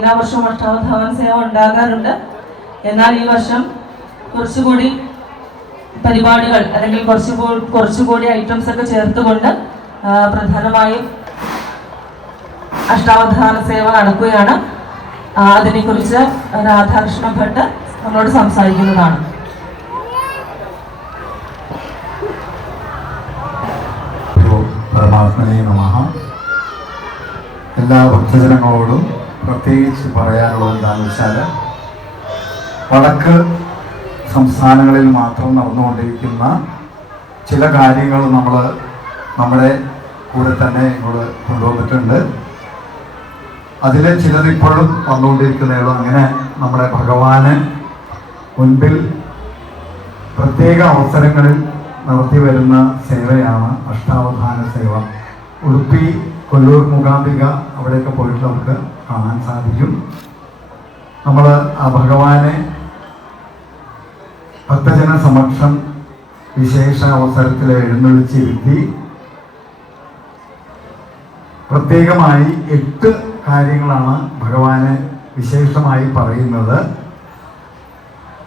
എല്ലാ വർഷവും അഷ്ടാവധാന സേവ ഉണ്ടാകാറുണ്ട്. എന്നാൽ ഈ വർഷം കുറച്ചുകൂടി പരിപാടികൾ അല്ലെങ്കിൽ കുറച്ചുകൂടി ഐറ്റംസ് ഒക്കെ ചേർത്തുകൊണ്ട് പ്രധാനമായും അഷ്ടാവധാന സേവ നടക്കുകയാണ്. അതിനെക്കുറിച്ച് രാധാകൃഷ്ണ ഭട്ട് നമ്മളോട് സംസാരിക്കുന്നതാണ്. പരമാത്മനേ നമഃ. എല്ലാ ഭക്തജനങ്ങളോടും പ്രത്യേകിച്ച് പറയാനുള്ളത് എന്താണെന്ന് വെച്ചാൽ, വടക്ക് സംസ്ഥാനങ്ങളിൽ മാത്രം നടന്നുകൊണ്ടിരിക്കുന്ന ചില കാര്യങ്ങൾ നമ്മുടെ കൂടെ തന്നെ ഇങ്ങോട്ട് കൊണ്ടുവന്നിട്ടുണ്ട്. അതിൽ ചിലത് ഇപ്പോഴും വന്നുകൊണ്ടിരിക്കുന്നേയുള്ളൂ. അങ്ങനെ നമ്മുടെ ഭഗവാന് മുൻപിൽ പ്രത്യേക അവസരങ്ങളിൽ നടത്തി വരുന്ന സേവയാണ് അഷ്ടാവധാന സേവ. ഉടുപ്പി, കൊല്ലൂർ, മൂകാംബിക അവിടെയൊക്കെ പോയിട്ട് നമുക്ക് കാണാൻ സാധിക്കും. നമ്മൾ ആ ഭഗവാനെ ഭക്തജന സമക്ഷം വിശേഷ അവസരത്തിൽ എഴുന്നള്ളിച്ചിരുത്തി പ്രത്യേകമായി 8 കാര്യങ്ങളാണ് ഭഗവാനെ വിശേഷമായി പറയുന്നത്.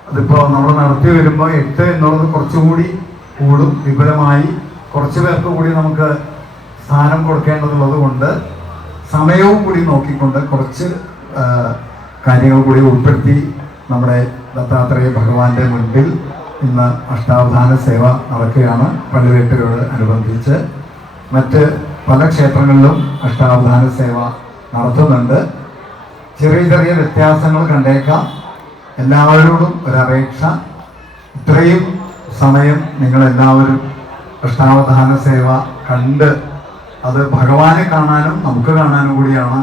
അതിപ്പോൾ നമ്മൾ നടത്തി വരുമ്പോൾ 8 എന്നുള്ളത് കുറച്ചുകൂടി കൂടും, വിപുലമായി കുറച്ച് പേർക്ക് കൂടി നമുക്ക് സ്ഥാനം കൊടുക്കേണ്ടതുള്ളത് കൊണ്ട് സമയവും കൂടി നോക്കിക്കൊണ്ട് കുറച്ച് കാര്യങ്ങൾ കൂടി ഉൾപ്പെടുത്തി നമ്മുടെ ദത്താത്രേയ ഭഗവാന്റെ മുൻപിൽ ഇന്ന് അഷ്ടാവധാന സേവ നടക്കുകയാണ്. പള്ളിവേട്ടരോട് അനുബന്ധിച്ച് മറ്റ് പല ക്ഷേത്രങ്ങളിലും അഷ്ടാവധാന സേവ നടത്തുന്നുണ്ട്. ചെറിയ ചെറിയ വ്യത്യാസങ്ങൾ കണ്ടേക്കാം. എല്ലാവരോടും ഒരപേക്ഷ, ഇത്രയും സമയം നിങ്ങളെല്ലാവരും അഷ്ടാവധാന സേവ കണ്ട് അത് ഭഗവാനെ കാണാനും നമുക്ക് കാണാനും കൂടിയാണ്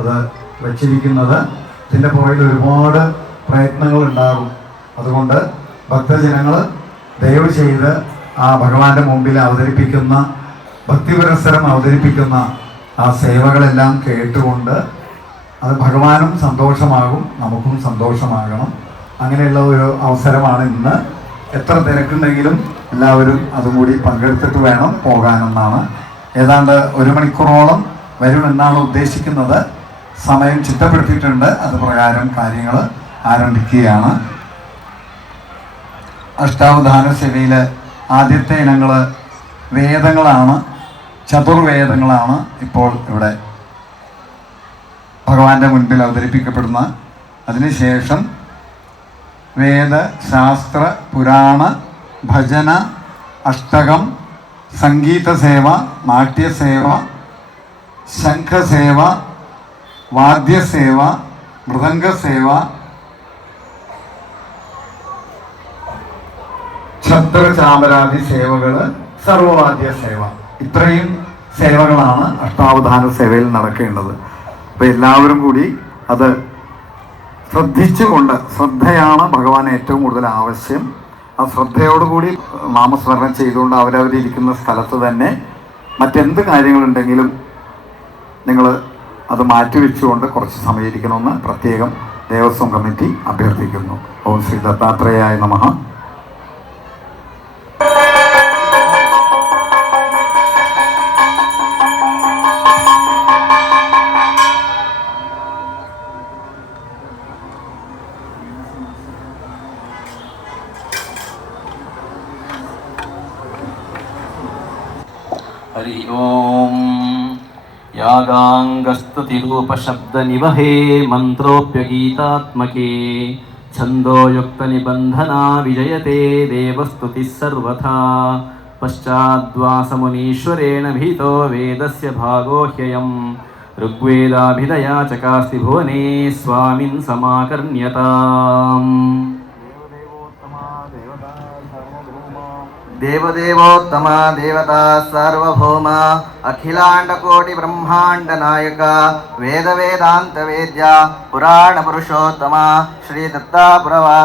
അത് വച്ചിരിക്കുന്നത്. ഇതിൻ്റെ പുറകിൽ ഒരുപാട് പ്രയത്നങ്ങൾ ഉണ്ടാകും. അതുകൊണ്ട് ഭക്തജനങ്ങൾ ദയവ് ചെയ്ത് ആ ഭഗവാന്റെ മുമ്പിൽ അവതരിപ്പിക്കുന്ന ഭക്തിപുരസ്സരം അവതരിപ്പിക്കുന്ന ആ സേവകളെല്ലാം കേട്ടുകൊണ്ട് അത് ഭഗവാനും സന്തോഷമാകും, നമുക്കും സന്തോഷമാകണം. അങ്ങനെയുള്ള ഒരു അവസരമാണ് ഇന്ന്. എത്ര തിരക്കുണ്ടെങ്കിലും എല്ലാവരും അതും കൂടി പങ്കെടുത്തിട്ട് വേണം പോകാനെന്നാണ്. ഏതാണ്ട് 1 മണിക്കൂറോളം വരുമെന്നാണ് ഉദ്ദേശിക്കുന്നത്. സമയം ചിട്ടപ്പെടുത്തിയിട്ടുണ്ട്. അത് പ്രകാരം കാര്യങ്ങൾ ആരംഭിക്കുകയാണ്. അഷ്ടാവധാന സേവയിലെ ആദ്യത്തെ ഇനങ്ങൾ വേദങ്ങളാണ്, ചതുർവേദങ്ങളാണ് ഇപ്പോൾ ഇവിടെ ഭഗവാന്റെ മുൻപിൽ അവതരിപ്പിക്കപ്പെടുന്ന. അതിനുശേഷം വേദ, ശാസ്ത്ര, പുരാണ, ഭജന, അഷ്ടകം, സംഗീതസേവ, നാട്യസേവ, ശംഖസേവ, വാദ്യസേവ, മൃദംഗസേവ, ഛത്രചാമരാദി സേവകൾ, സർവവാദ്യ സേവ, ഇത്രയും സേവകളാണ് അഷ്ടാവധാന സേവയിൽ നടക്കേണ്ടത്. അപ്പോൾ എല്ലാവരും കൂടി അത് ശ്രദ്ധിച്ചുകൊണ്ട്, ശ്രദ്ധയാണ് ഭഗവാൻ ഏറ്റവും കൂടുതൽ ആവശ്യം. ആ ശ്രദ്ധയോടുകൂടി നാമസ്മരണം ചെയ്തുകൊണ്ട് അവരവരിയ്ക്കുന്ന സ്ഥലത്ത് തന്നെ മറ്റെന്ത് കാര്യങ്ങളുണ്ടെങ്കിലും നിങ്ങൾ അത് മാറ്റിവെച്ചുകൊണ്ട് കുറച്ച് സമയം ഇരിക്കണമെന്ന് പ്രത്യേകം ദേവസ്വം കമ്മിറ്റി അഭ്യർത്ഥിക്കുന്നു. ഓം ശ്രീ ദത്താത്രേയായ നമഃ. हरि ओम यागांगस्तुतिरूपशब्दनिवहे मंत्रोप्यगीतात्मके छन्दोयुक्तनिबन्धना विजयते देवस्तुतिः सर्वथा पश्चाद्वासमुनीश्वरेण भीतो वेदस्य भागो ह्ययं ऋग्वेदाभिधया चकास्ति भुवने स्वामिन् समाकर्ण्यताम्। देवदेवोत्तमा देवता सार्वभौम अखिलांडकोटि ब्रह्मांड नायक वेद वेदांत वेद्या पुराण पुरुषोत्तमा श्री दत्तापुरवा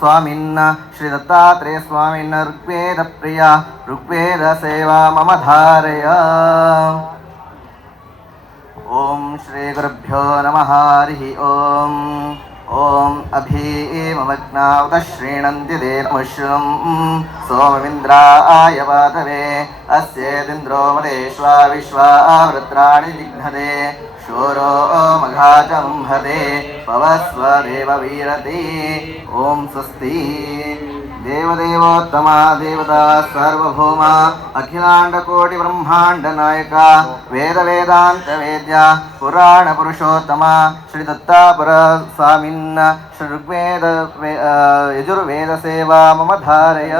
स्वामिन् श्री दत्तात्रेय स्वामिन् ऋग्वेद प्रिया ऋग्वेद सेवा मम धारय। ओम श्री गुरुभ्यो नमः। हरिः ओम ओम अभीमग्नावत श्रीणन्ति देवमुष्यं सोममिन्द्राय वातवे अस्येदिन्द्रो मदेश्वा विश्वा वृत्राणि जिघ्नते शूरो मघाजम्भते पवस्वदेव वीरति ॐ स्वस्ति। देवदेवोत्तमा देवता सार्वभौमा अखिलांडकोटि ब्रह्मांड नायका वेद वेदांत वेद्या पुराण पुरुषोत्तमा श्री दत्तापुर स्वामिन् श्री ऋग्वेद यजुर्वेद सेवा मम धारय।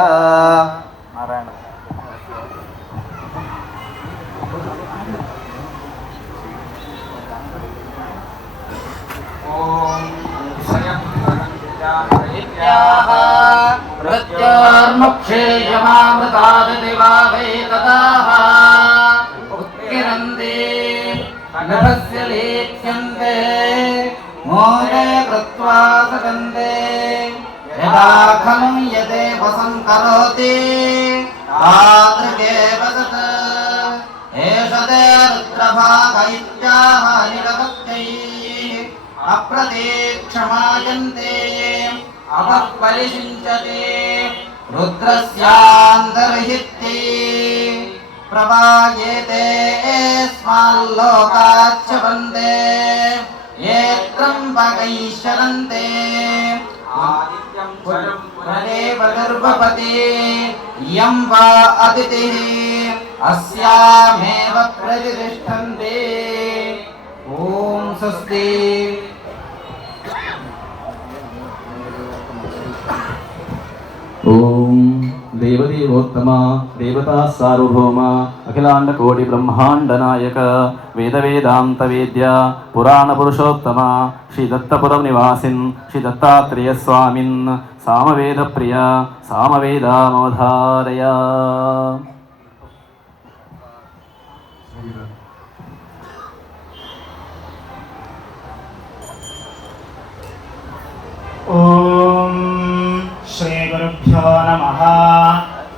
नारायण प्रत्यार्मुक्षेयमामृतादिवा वैतदाः उत्किरन्ति नभस्य लेख्यन्ते मोदे कृत्वा सकन्ते यदा खलु यदे वसं करोति तादृगेव तत् एष ते रुद्रभाग इत्याह निरवत्यैः अप्रतीक्षमायन्ते अपरिषिञ्चते रुद्रस्यान्तर्हिते प्रवायेते स्माल्लोकाच्च वन्दे ये त्र्यम्बकैः शरन्ते आदित्यं पुनरेव गर्भपति यं वा अदितिः अस्यामेव प्रतिष्ठन्ते। ॐ स्वस्ति। ओम देवदेवोत्तमा देवता सार्वभौम अखिलांड कोटि ब्रह्मांड नायक वेद वेदांत वेद्या पुराण पुरुषोत्तमा श्री दत्तपुरम निवासिन् श्री दत्तात्रेय स्वामिन् सामवेद प्रिया सामवेदामोधारय। ओम श्री गुरुभ्यो नमः।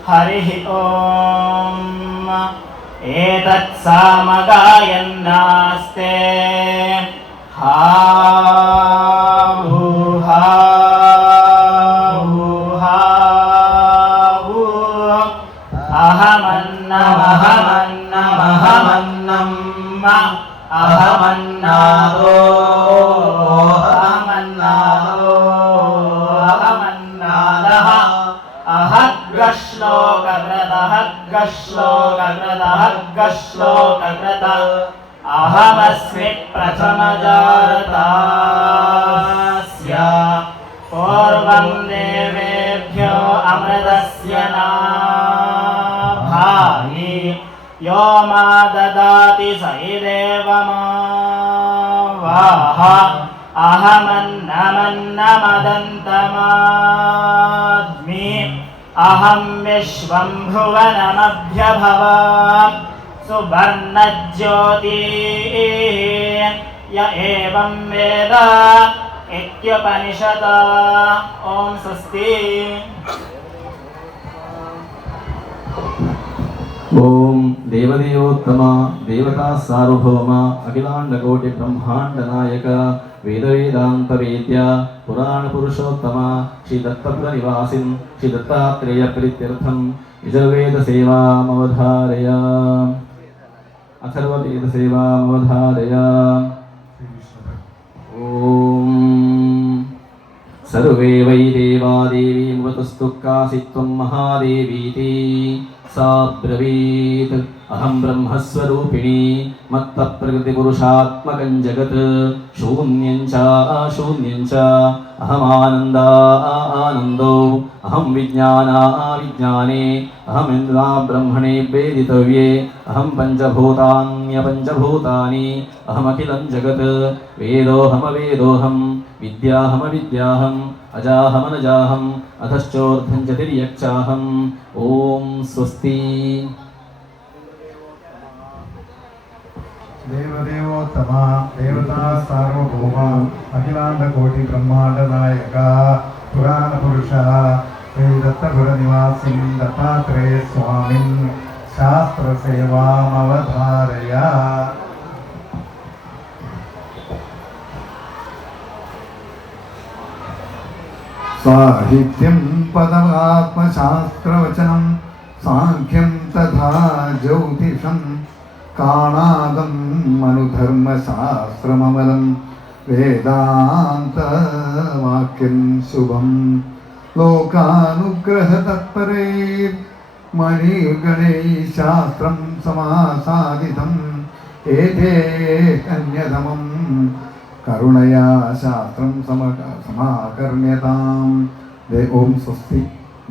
हरिः ओम। एतत् सामगायन्नास्ते अहमन्नमहमन्नमहमन्नं अहमन्नादो अहमन्नादः अहग्रश्लोककृत अहमस्मि प्रथमजातास्य पूर्वं देवेभ्यो अमृतस्य नाभाहि यो मा ददाति स देवमावाह अहमन्नमन्नमदन्तमाद्मि अहं विश्वं भुवनमभ्यभव सुवर्णज्योति य एवं वेद इत्युपनिषत्। ॐ स्वस्ति। ओम देवदेवोत्तमा देवता सार्वभौम अखिलांड कोटि ब्रह्मांड नायक वेद वेदांत वेद्या पुराण पुरुषोत्तमा श्री दत्तपुर निवासिन् श्री दत्तात्रेय प्रीत्यर्थं यजुर्वेद सेवामवधारय। अथर्ववेद सेवामवधारय। ओम सर्वे वै देवा देवी मुवतस्तु कासित्वं महादेवीति सा ब्रवीत् अहं ब्रह्मस्वरूपिणी मत्तप्रकृतिपुरुषात्मकं जगत् शून्यं च अशून्यं च अहमानन्दा आनन्दो अहं विज्ञानाविज्ञाने अहमिन्द्रा ब्रह्मणे वेदितव्ये अहं पञ्चभूतान्यपञ्चभूतानि अहमखिलं जगत् वेदोऽहमवेदोऽहं विद्याहमविद्याहम् अजाहमनजाहम् अधश्चोर्ध्वं च तिर्यक्चाहम्। ॐ स्वस्ति। देवदेवोत्तमा देवता सार्वभौम अखिलांड कोटि ब्रह्मांड नायक पुराण पुरुष श्री दत्तपुर निवासिन् दत्तात्रेय स्वामिन् शास्त्र सेवामवधारय। साहित्यं पदमात्मशास्त्रवचनं सांख्यं तथा ज्योतिषं കാണാതം മനുധർമ്മശാസ്ത്രമമലം വേദാന്തവാക്യം ശുഭം ലോകാനുഗ്രഹതത്പരേ മണിഗണൈ ശാസ്ത്രം സമാസാദിതം ഏതേ അന്യതമം കരുണയാ ശാസ്ത്രം സമാകർണ്യതാം. ഓം സ്വസ്തി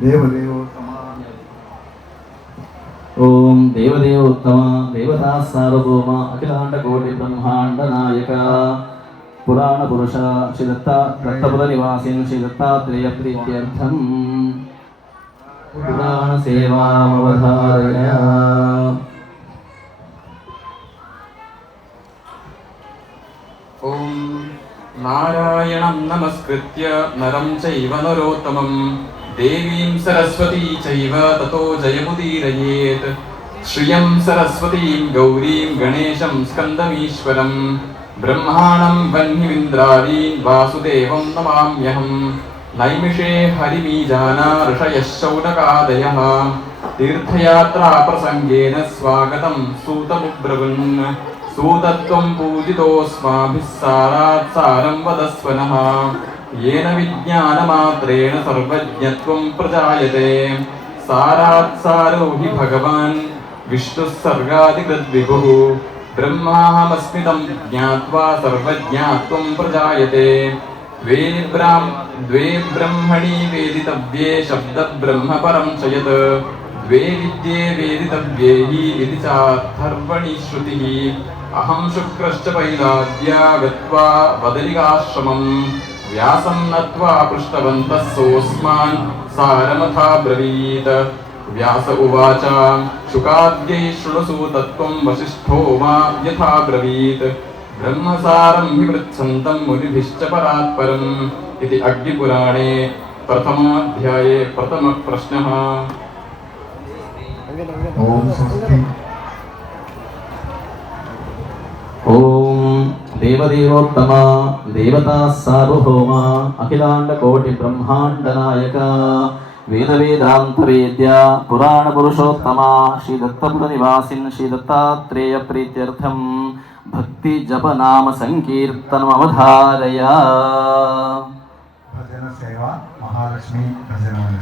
ദേവദേവോത്തമ. ಓಂ ದೇವದೇವೋತ್ತಮ ದೇವತಾ ಸಾರ್ವಭೌಮ ಅಖಿಲಾಂಡ ಕೋಟಿ ಬ್ರಹ್ಮಾಂಡ ನಾಯಕ ಪುರಾಣ ಪುರುಷ ಶ್ರೀ ದತ್ತಪುರ ನಿವಾಸಿನ್ ಶ್ರೀ ದತ್ತಾತ್ರೇಯ ಪ್ರೀತ್ಯರ್ಥಂ ಪುರಾಣ ಸೇವಾಮವಧಾರಯ. ಓಂ ನಾರಾಯಣಂ ನಮಸ್ಕೃತ್ಯ ನರಂ ಚೈವ ನರೋತ್ತಮಂ ದೇವೀಂ ಸರಸ್ವತೀ ಚೈವ ತತೋ ಜಯಮುದೀರಯೇತ್. ಶ್ರಿಯಂ ಸರಸ್ವತೀಂ ಗೌರೀಂ ಗಣೇಶಂ ಸ್ಕಂದಮೀಶ್ವರಂ ಬ್ರಹ್ಮಾಣಂ ವನ್ಹಿಮಿಂದ್ರಾರೀನ್ ವಾಸುದೇವಂ ನಮಾಮ್ಯಹಂ. ನೈಮಿಷೇ ಹರಿಮೀಜಾನ ಋಷಯಃ ಶೌನಕಾದಯಃ ತೀರ್ಥಯಾತ್ರಾ ಪ್ರಸಂಗೇನ ಸ್ವಾಗತಂ ಸೂತಮುಬ್ರವನ್. ಸೂತತ್ವಂ ಪೂಜಿತೋಸ್ಮಾಭಿಃ ಸಾರಾತ್ ಸಾರಂ ವದಸ್ವನಃ. येन विज्ञानमात्रेण सर्वज्ञत्वं प्रजायते. सारात् सारो हि भगवान् विष्णुः सर्गादिकृद्विभुः. ब्रह्माहमस्मि तं ज्ञात्वा सर्वज्ञात्वं प्रजायते. द्वे ब्रह्मणि वेदितव्ये शब्दब्रह्म परं च यत्. द्वे विद्ये वेदितव्ये हि इति चार्थर्वणि श्रुतिः. अहं शुक्रश्च पैलाद्या गत्वा बदरिकाश्रमम्. व्यासं नत्वा पृष्टवन्तः सोऽस्मान् सारमथा ब्रवीत्. व्यास उवाच शुकाद्यै शृणुसूतत्वं वसिष्ठो मा यथा ब्रवीत्. ब्रह्मसारं हि पृच्छन्तं मुनिभिश्च परात्परम् इति अग्निपुराणे प्रथमाध्याये प्रथमः प्रश्नः. ಓಂ ಸ್ವಸ್ತಿ. ಓಂ ದೇವದೇವೋತ್ತಮ ದೇವತಾ ಸಾರ್ವಭೌಮ ಅಖಿಲಾಂಡ ಕೋಟಿ ಬ್ರಹ್ಮಾಂಡ ನಾಯಕ ವೇದ ವೇದಾಂತ ವೇದ್ಯ ಪುರಾಣ ಪುರುಷೋತ್ತಮ ಶ್ರೀ ದತ್ತಪುರ ನಿವಾಸಿನ್ ಶ್ರೀ ದತ್ತಾತ್ರೇಯ ಪ್ರೀತ್ಯರ್ಥಂ ಭಕ್ತಿ ಜಪ ನಾಮ ಸಂಕೀರ್ತನಮವಧಾರಯ. ಭಜನ ಸೇವಾ ಮಹಾಲಕ್ಷ್ಮಿ ಭಜನವನ.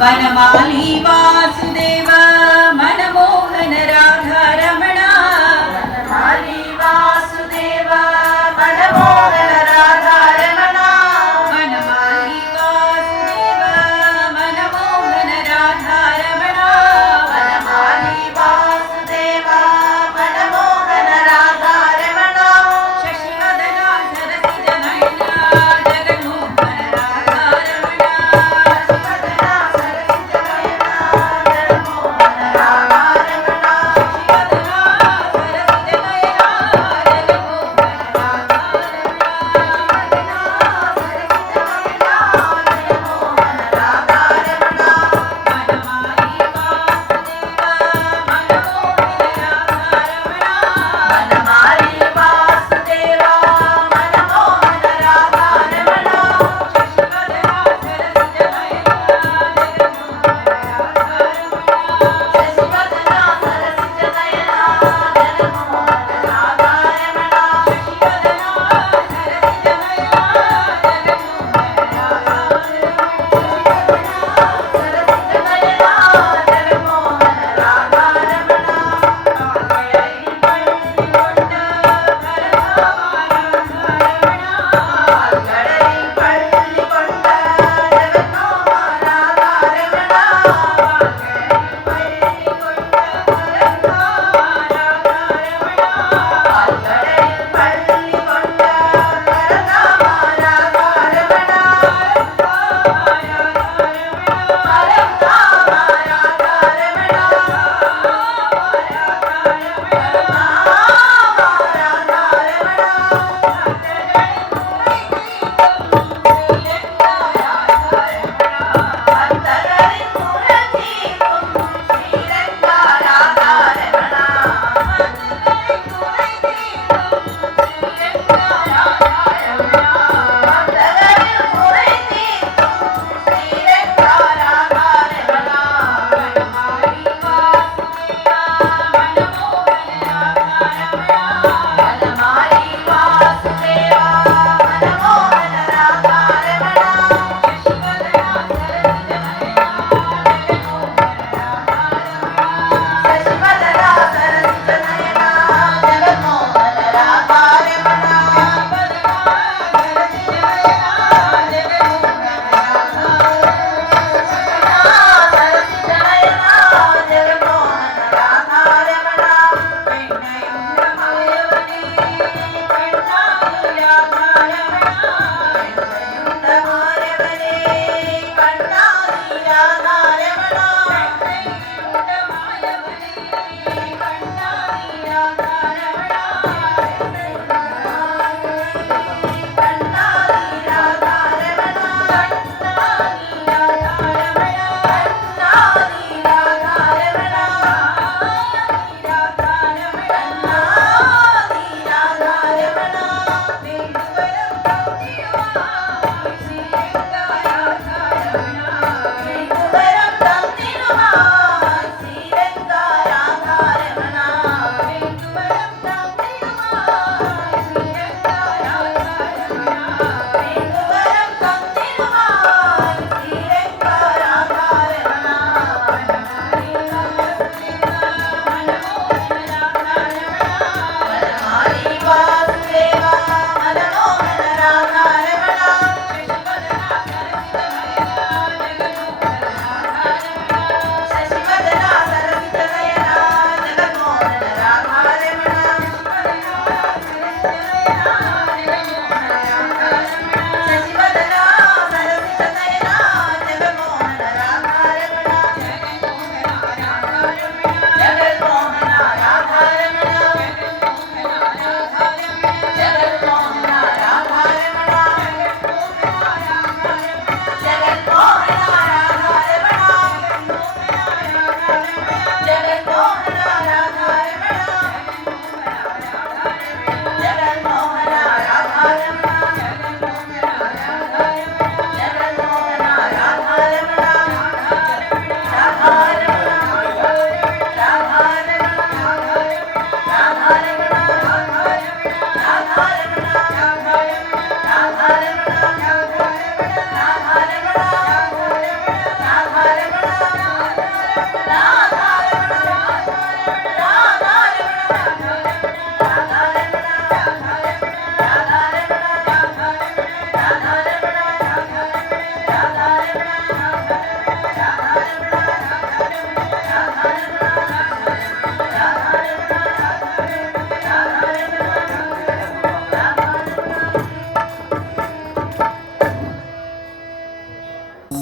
वनमाली वासुदेव मनमोहन राधा रमण. वनमाली वासुदेव मनमोहन राधा रमण. वनमाली वासुदेव मनमोहन राधा रमण. वनमाली वासुदेव मनमोहन राधा रमण. शशिवदना सरसिज नयना जगन्मोहन राधा रमण.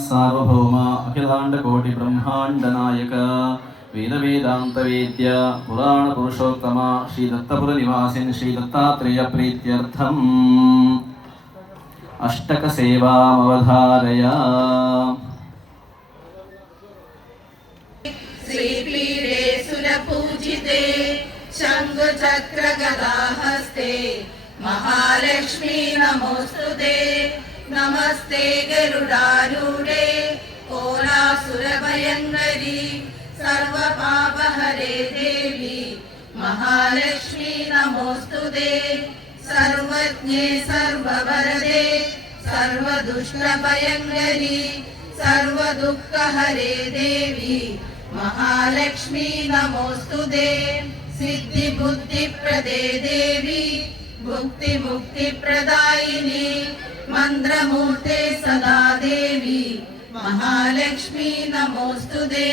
ಸಾರ್ವಭೌಮ ಅಖಿಲಾಂಡ ಕೋಟಿ ಬ್ರಹ್ಮಾಂಡ ನಾಯಕ ವೇದ ವೇದಾಂತ ವೇದ್ಯ ಪುರಾಣ ಪುರುಷೋತ್ತಮ ಶ್ರೀ ದತ್ತಪುರ ನಿವಾಸಿನ್ ಶ್ರೀ ದತ್ತಾತ್ರೇಯ ಪ್ರೀತ್ಯರ್ಥಂ ಅಷ್ಟಕ ಸೇವಾಮವಧಾರಯ. श्रीपीठे सुरपूजिते शङ्खचक्रगदाहस्ते महालक्ष्मी नमोस्तुते नमस्ते गरुडारूढे कोलासुरभयङ्करी सर्वपापहरे देवी महालक्ष्मी नमोस्तुते सर्वज्ञे सर्ववरदे सर्वदुष्टभयङ्करी सर्वदुःखहरे देवी महालक्ष्मी नमोस्तुते सिद्धि बुद्धि प्रदे देवी भुक्ति मुक्ति प्रदायिनी मंत्रमूर्ते सदा देवी महालक्ष्मी नमोस्तुते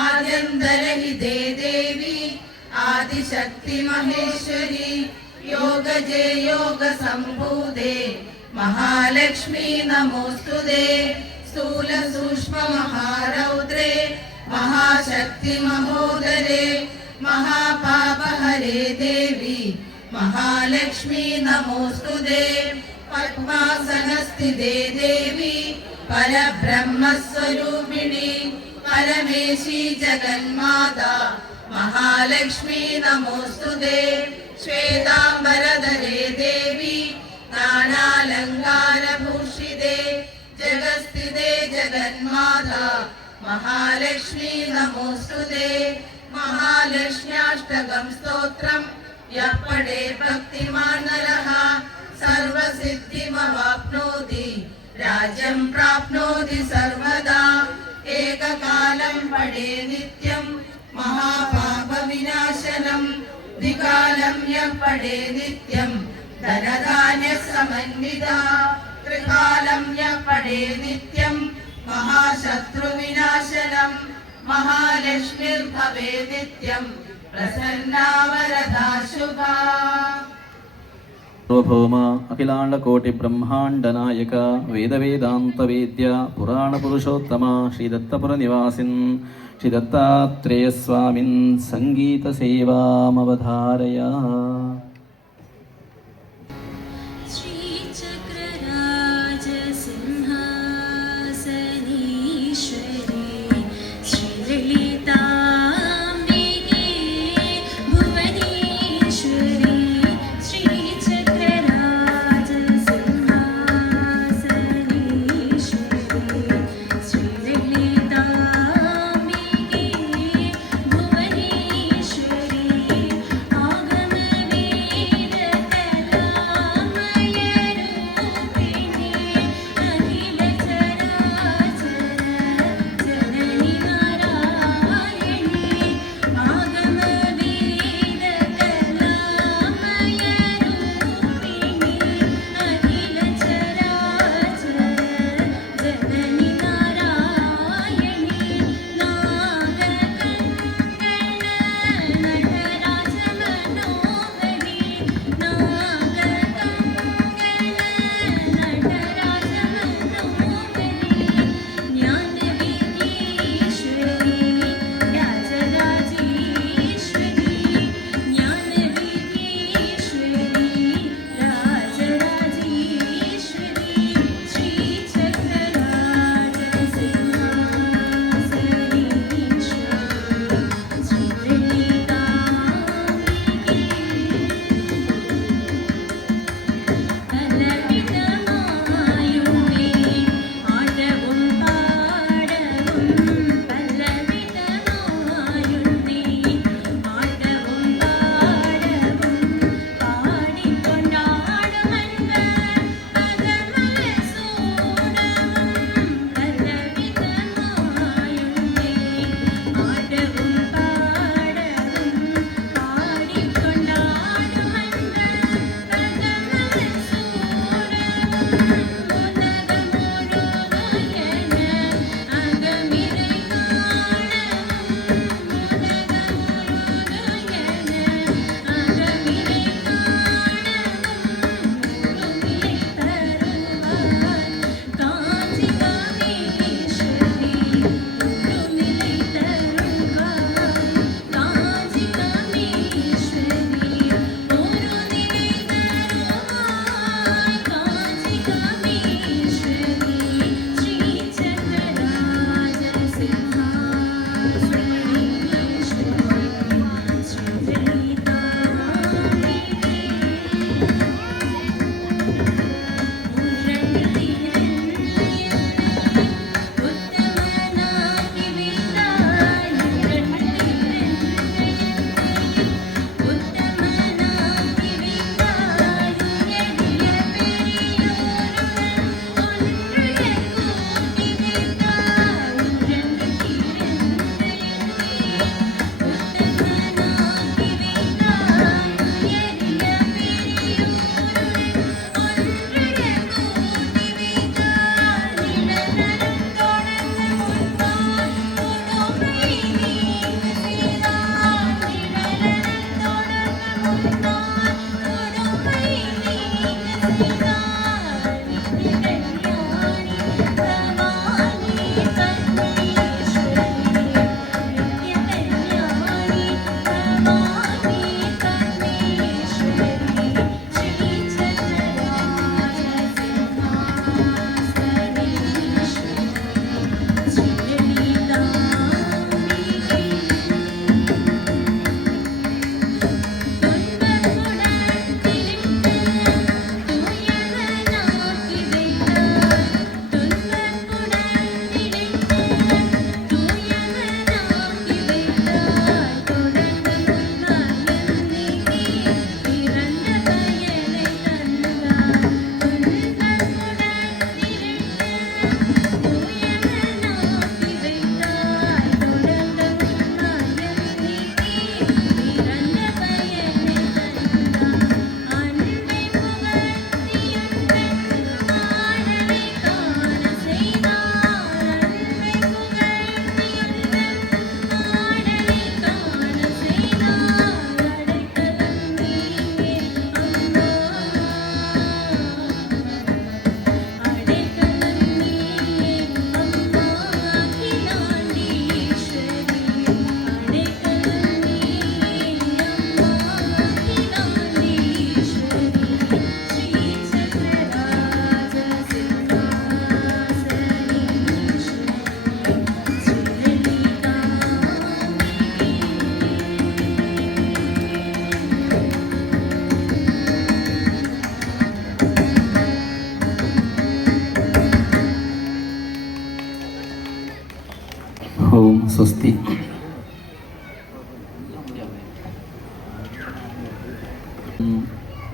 आद्यन्तरहिते देवी आदिशक्ति महेश्वरी योगजे योग संभूते महालक्ष्मी नमोस्तुते स्थूल सूक्ष्म महारौद्रे महाशक्ति महोदरे महापापहरे देवी महालक्ष्मी नमोस्तुते पद्मासनस्थिते देवी परब्रह्मस्वरूपिणी परमेशी जगन्माता महालक्ष्मी नमोस्तुते श्वेतांबरधरे देवी नानालङ्कारभूषिते जगस्थिते जगन्माता महालक्ष्मी नमोस्तुते महालक्ष्म्याष्टकं स्तोत्रं यः पठे भक्तिमान् नरः सर्वसिद्धिमवाप्नोति राज्यं प्राप्नोति सर्वदा एककालं पठे नित्यं महापापविनाशनं द्विकालं यः पठे नित्यं धनधान्यसमन्विता त्रिकालं यः पठे नित्यं महाशत्रुविनाशनं महालक्ष्मीर्भवे नित्यं प्रसन्ना वरदा शुभा. ಸಾರ್ವಭೌಮ ಅಖಿಲಾಂಡ ಕೋಟಿ ಬ್ರಹ್ಮಾಂಡ ನಾಯಕ ವೇದ ವೇದಾಂತ ವೇದ್ಯ ಪುರಾಣ ಪುರುಷೋತ್ತಮ ಶ್ರೀ ದತ್ತಪುರ ನಿವಾಸಿನ್ श्री दत्तात्रेयस्वामिन् सङ्गीतसेवामवधारय। भुवनेश्वरी आगमवेदिनी സ്വസ്തി.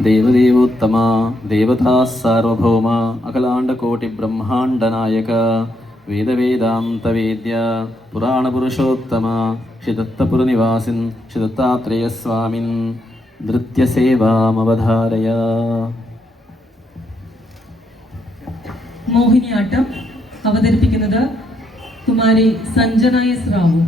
ದೇವದೇವೋತ್ತಮ ದೇವತಾ ಸಾರ್ವಭೌಮ ಅಖಿಲಾಂಡಕೋಟಿ ಬ್ರಹ್ಮಾಂಡನಾಯಕ ವೇದವೇದಾಂತವೇದ್ಯ ಪುರಾಣಪುರುಷೋತ್ತಮ ಶ್ರೀ ದತ್ತಪುರ ನಿವಾಸಿನ್ ಶ್ರೀ ದತ್ತಾತ್ರೇಯ ಸ್ವಾಮಿನ್ ನೃತ್ಯ ಸೇವಾಮವಧಾರಯ. മോഹിനിയാട്ടം അവതരിപ്പിക്കുന്നത് Kumari Sanjana S Rao.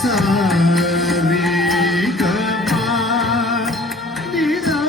Sa re ga ma ni da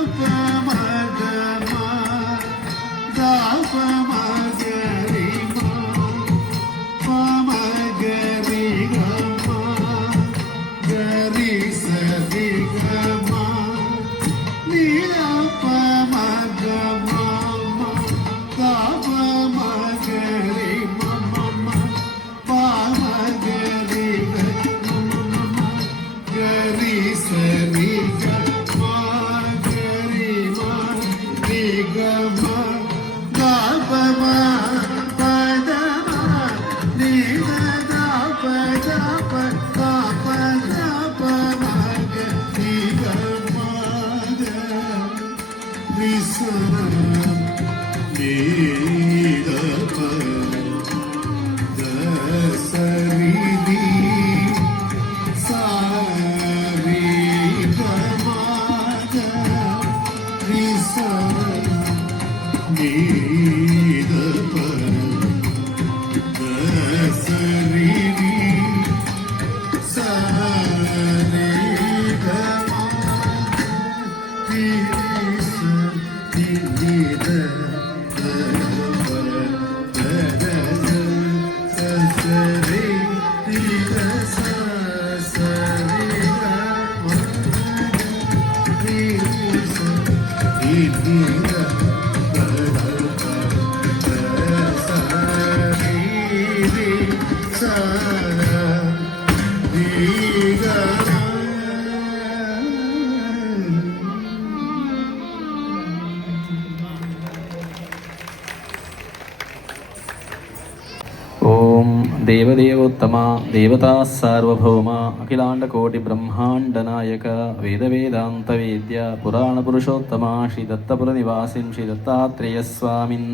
ಓಂ ದೇವದೇವೋತ್ತಮ ದೇವತಾ ಸಾರ್ವಭೌಮ ಅಖಿಲಾಂಡಕೋಟಿ ಬ್ರಹ್ಮಾಂಡ ನಾಯಕ ವೇದ ವೇದಾಂತ ವೇದ್ಯ ಪುರಾಣ ಪುರುಷೋತ್ತಮ ಶ್ರೀ ದತ್ತಪುರ ನಿವಾಸಿನ್ ಶ್ರೀ ದತ್ತಾತ್ರೇಯ ಸ್ವಾಮಿನ್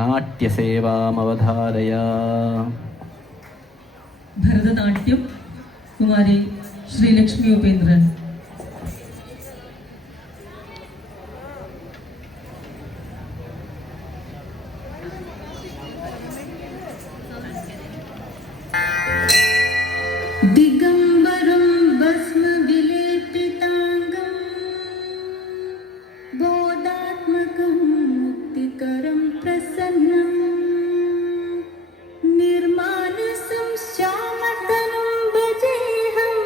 ನಾಟ್ಯ ಸೇವಾಮವಧಾರಯ. ಭರತನಾಟ್യം ಕುಮಾರಿ ಶ್ರೀಲಕ್ಷ್ಮಿ ಉಪೇಂದ್ರನ್. दिगंबरं भस्म विलेपितांगं बोधात्मकं मुक्तिकरं प्रसन्नं निर्मानसं श्यामतनुं भजेऽहं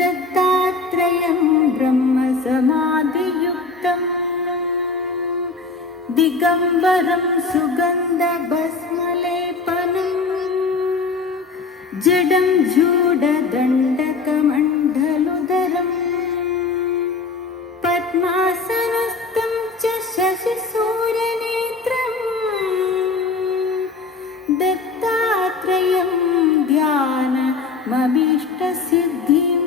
दत्तात्रेयं ब्रह्मसमाधियुक्तं दिगंबरं सुगन्धभस्मलेपनं जडं जूडदण्डकमण्डलुदरं पद्मासनस्थं च शशिसूर्यनेत्रं दत्तात्रेयं ध्यानमभीष्टसिद्धिम्.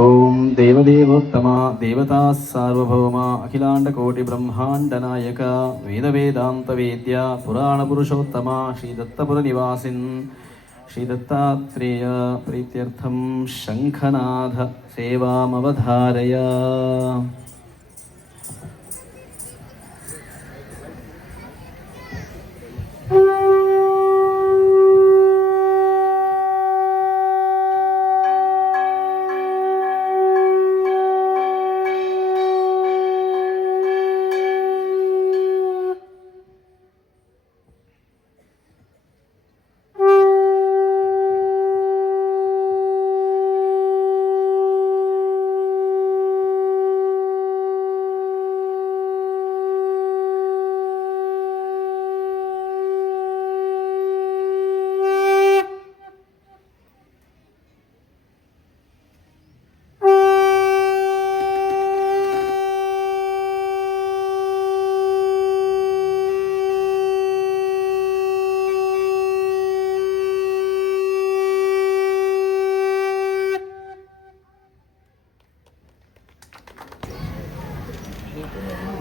ಓಂ ದೇವದೇವೋತ್ತಮ ದೇವತಾ ಸಾರ್ವಭೌಮ ಅಖಿಲಾಂಡಕೋಟಿ ಬ್ರಹ್ಮಾಂಡನಾಯಕ ವೇದವೇದಾಂತ ವೇದ್ಯ ಪುರಾಣ ಪುರುಷೋತ್ತಮ ಶ್ರೀ ದತ್ತಪುರ ನಿವಾಸಿನ್ ಶ್ರೀ ದತ್ತಾತ್ರೇಯ ಪ್ರೀತ್ಯರ್ಥಂ ಶಂಖನಾಥ ಸೇವಾಮವಧಾರಯ.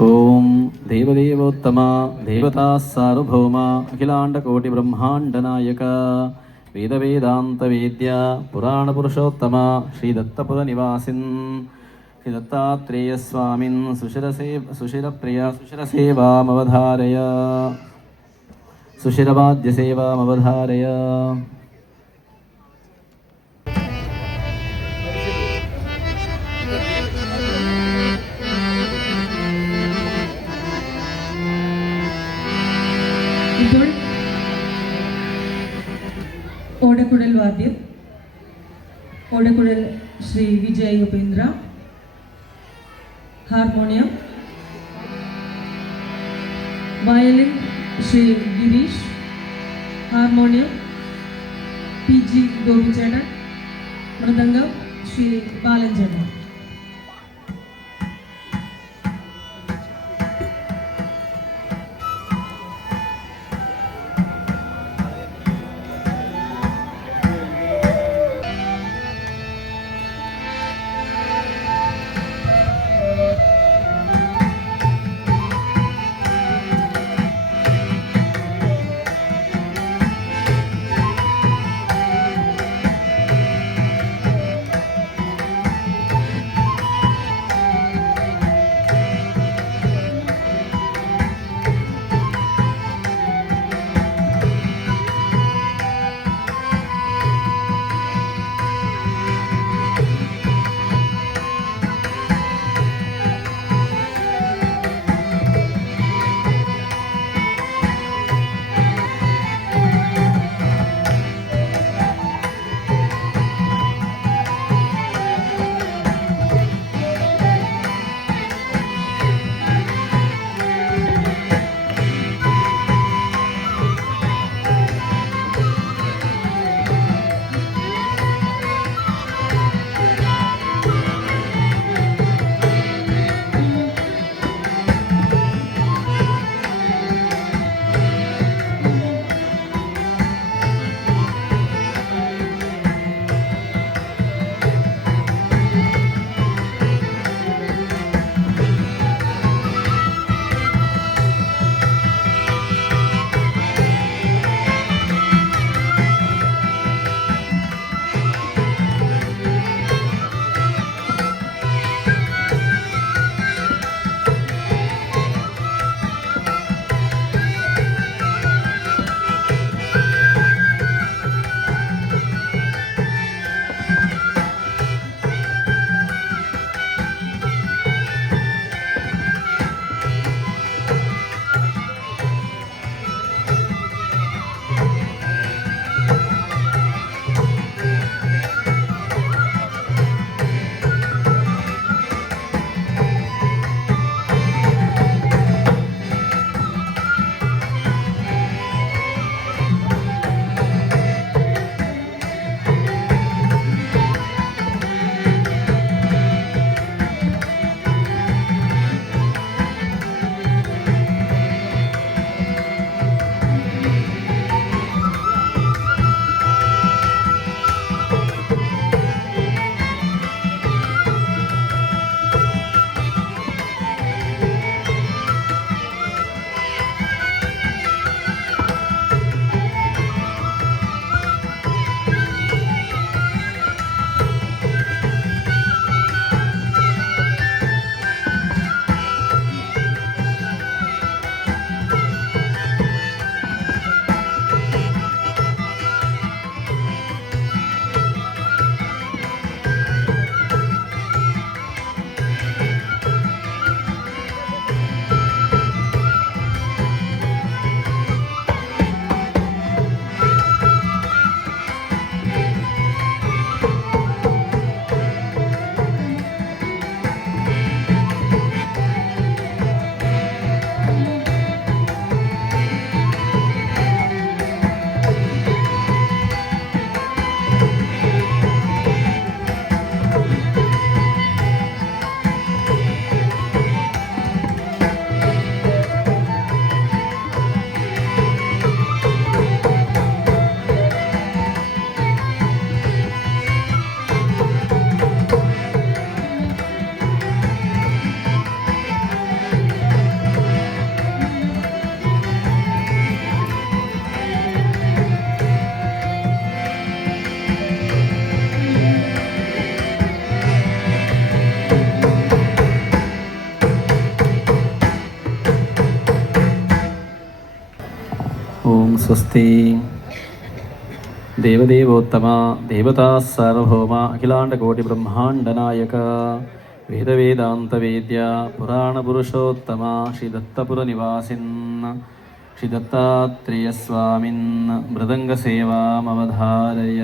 ಓಂ ದೇವದೇವೋತ್ತಮ ದೇವತಾ ಸಾರ್ವಭೌಮ ಅಖಿಲಾಂಡಕೋಟಿ ಬ್ರಹ್ಮಾಂಡನಾಯಕ ವೇದವೇದಾಂತ ವೇದ್ಯ ಪುರಾಣ ಪುರುಷೋತ್ತಮ ಶ್ರೀ ದತ್ತಪುರ ನಿವಾಸಿನ್ ಶ್ರೀ ದತ್ತಾತ್ರೇಯ ಸ್ವಾಮಿನ್ ಸುಶಿರಪ್ರಿಯ ಸುಶಿರಸೇವಾಮವಧಾರಯ ಸುಶಿರವಾದ್ಯ ಸೇವಾಮವಧಾರಯ. ഇപ്പോൾ ഓടക്കുഴൽ വാദ്യം ഓടക്കുഴൽ Shri Vijay Upendra, harmonium violin Shri Girish, harmonium P G ഗോപിച്ചേട്ടൻ, മൃദംഗം ശ്രീ ബാലൻചേട്ടൻ. స్వస్తి. దేవదేవోత్తమ దేవతా సార్వభౌమ అఖిలాండకోటి బ్రహ్మాండ నాయక వేద వేదాంత వేద్య పురాణ పురుషోత్తమ శ్రీ దత్తపుర నివాసిన్ శ్రీ దత్తాత్రేయ స్వామిన్ మృదంగ సేవామవధారయ.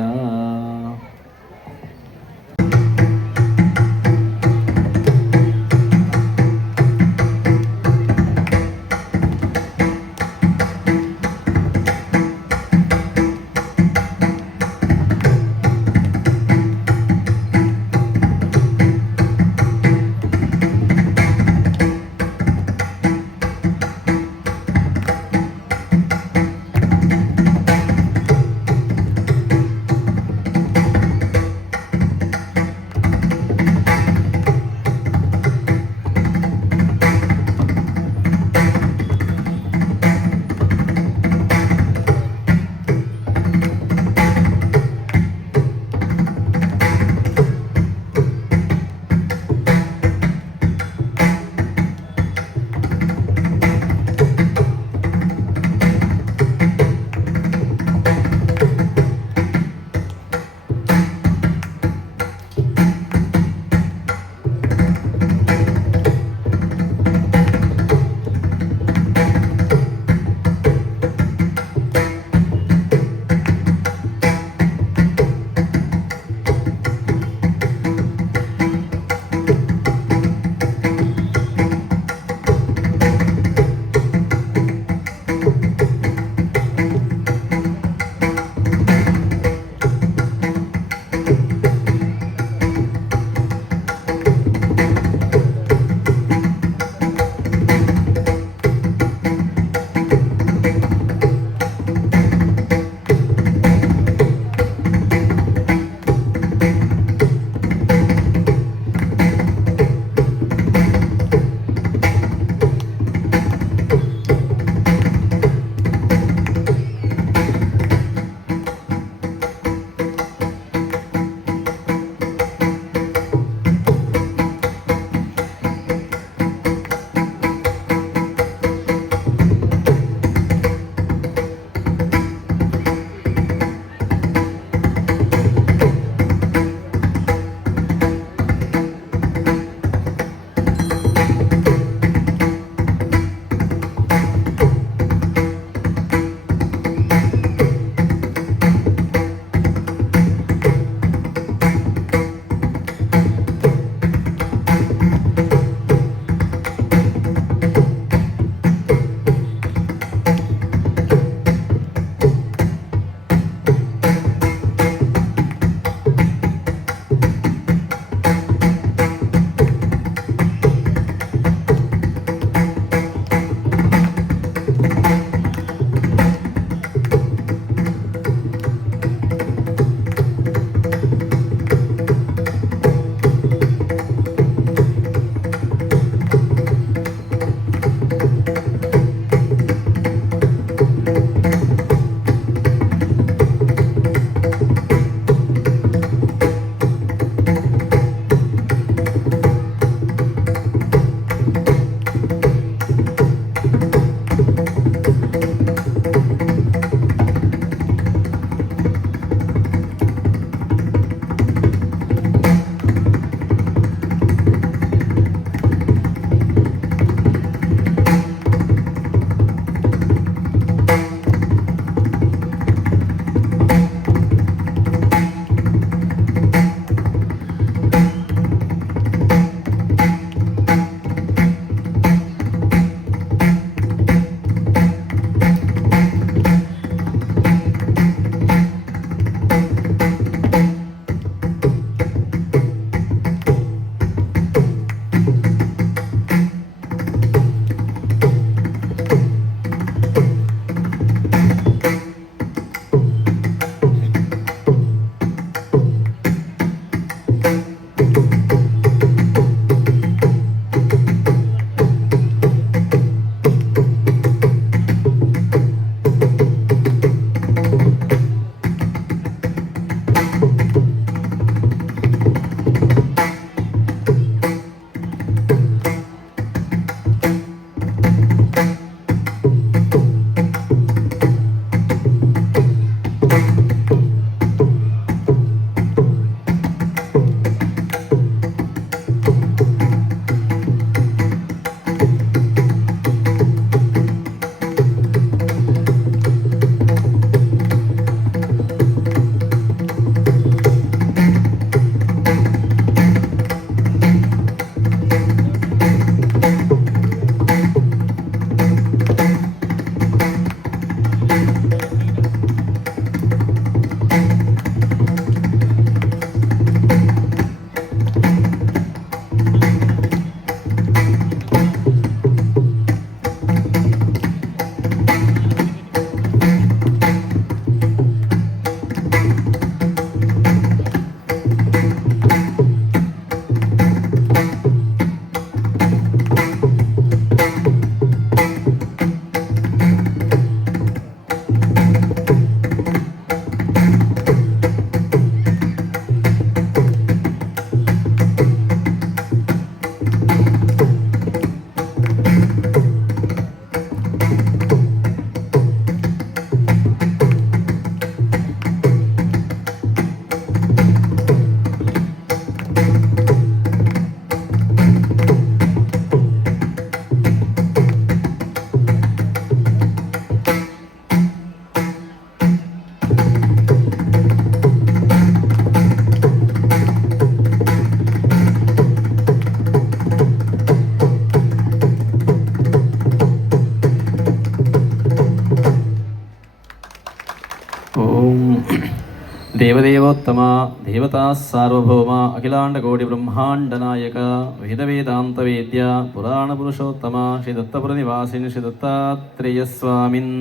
देवदेवोत्तम देवता सार्वभौम अखिलाण्डकोटिब्रह्माण्डनायक वेदवेदान्तवेद्य पुराणपुरुषोत्तम श्रीदत्तपुरनिवासिन् श्रीदत्तात्रेयस्वामिन्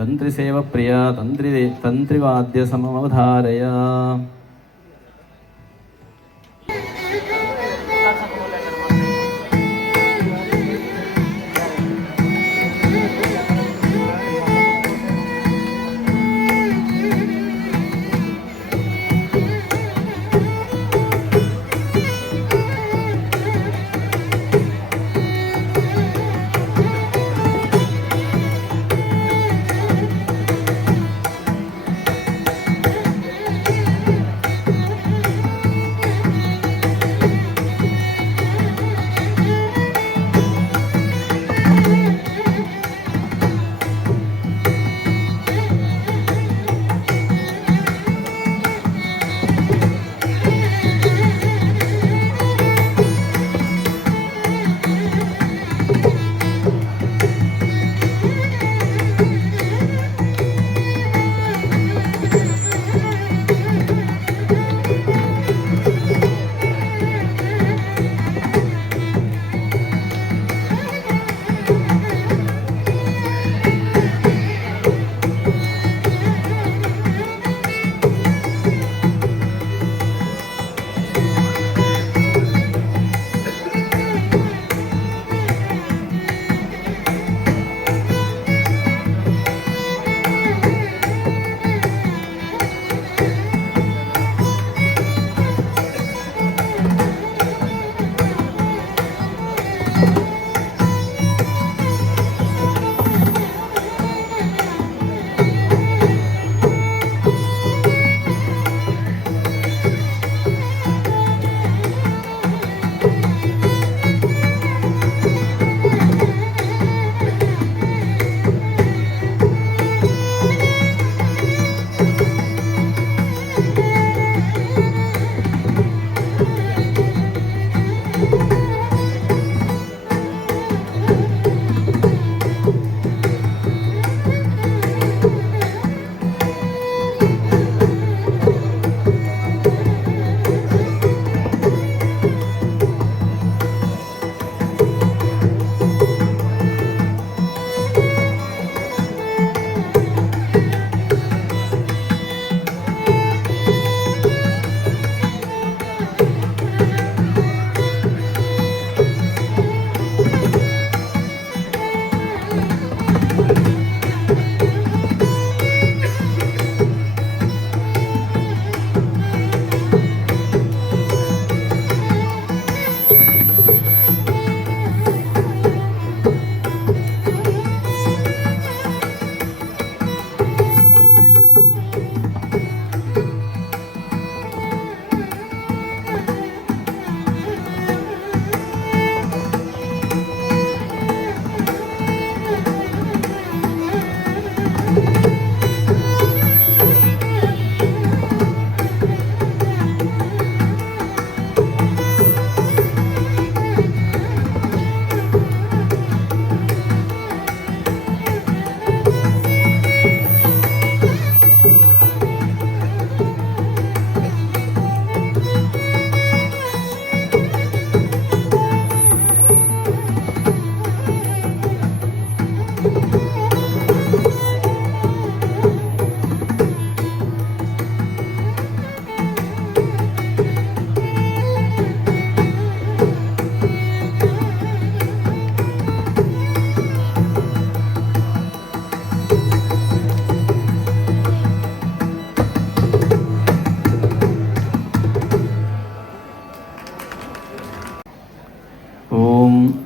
तन्त्रिसेवप्रिय तन्त्रिवाद्यसमवधारय।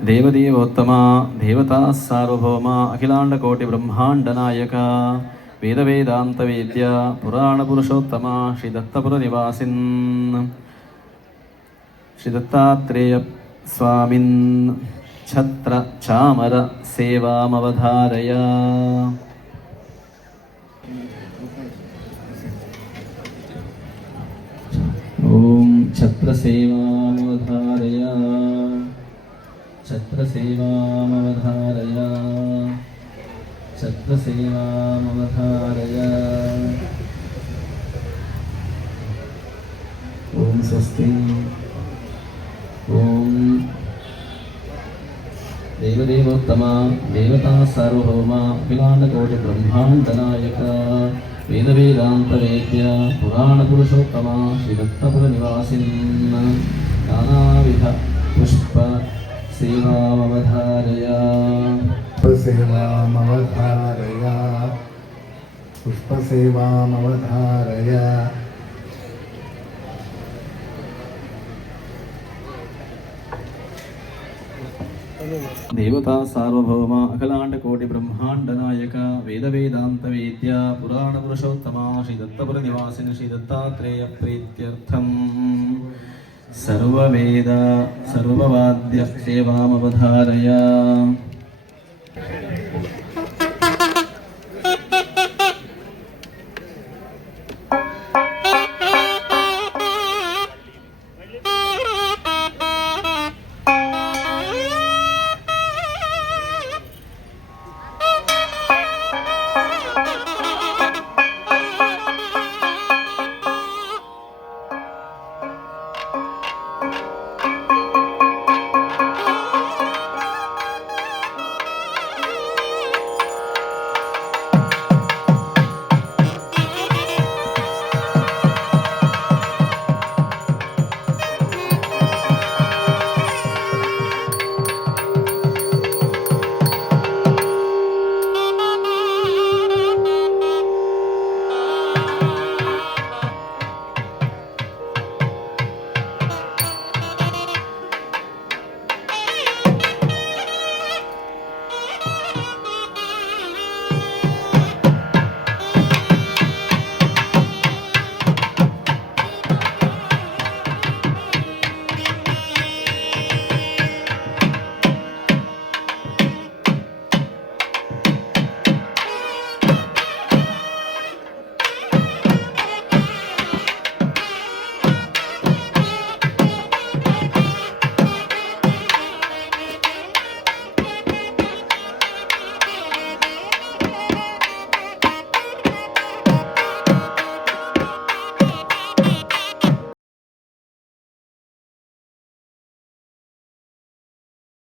देवदेवोत्तम देवता सार्वभौम अखिलाण्डकोटिब्रह्माण्डनायक वेदवेदान्तवेद्य पुराणपुरुषोत्तम श्रीदत्तपुरनिवासिन् श्रीदत्तात्रेयस्वामिन् छत्र चामर सेवामवधारय। ॐ छत्रसेवामवधारय छत्रसेवामवधारय छत्रसेवामवधारय स्वस्ति ॐ देवदेवोत्तमा देवता सार्वभौमा अखिलाण्डकोटिब्रह्माण्डनायक वेदवेदान्तवेद्य पुराणपुरुषोत्तमा श्रीदत्तपुरनिवासिन् नानाविध पुष्प सेवामवधारय पुष्पसेवामवधारय पुष्पसेवामवधारय देवता सार्वभौम अखिलाण्डकोटि ब्रह्माण्डनायक वेदवेदान्तवेद्य पुराणपुरुषोत्तमा श्रीदत्तपुरनिवासिन् श्रीदत्तात्रेय प्रीत्यर्थम् सर्ववेद सर्ववाद्य सेवामवधारय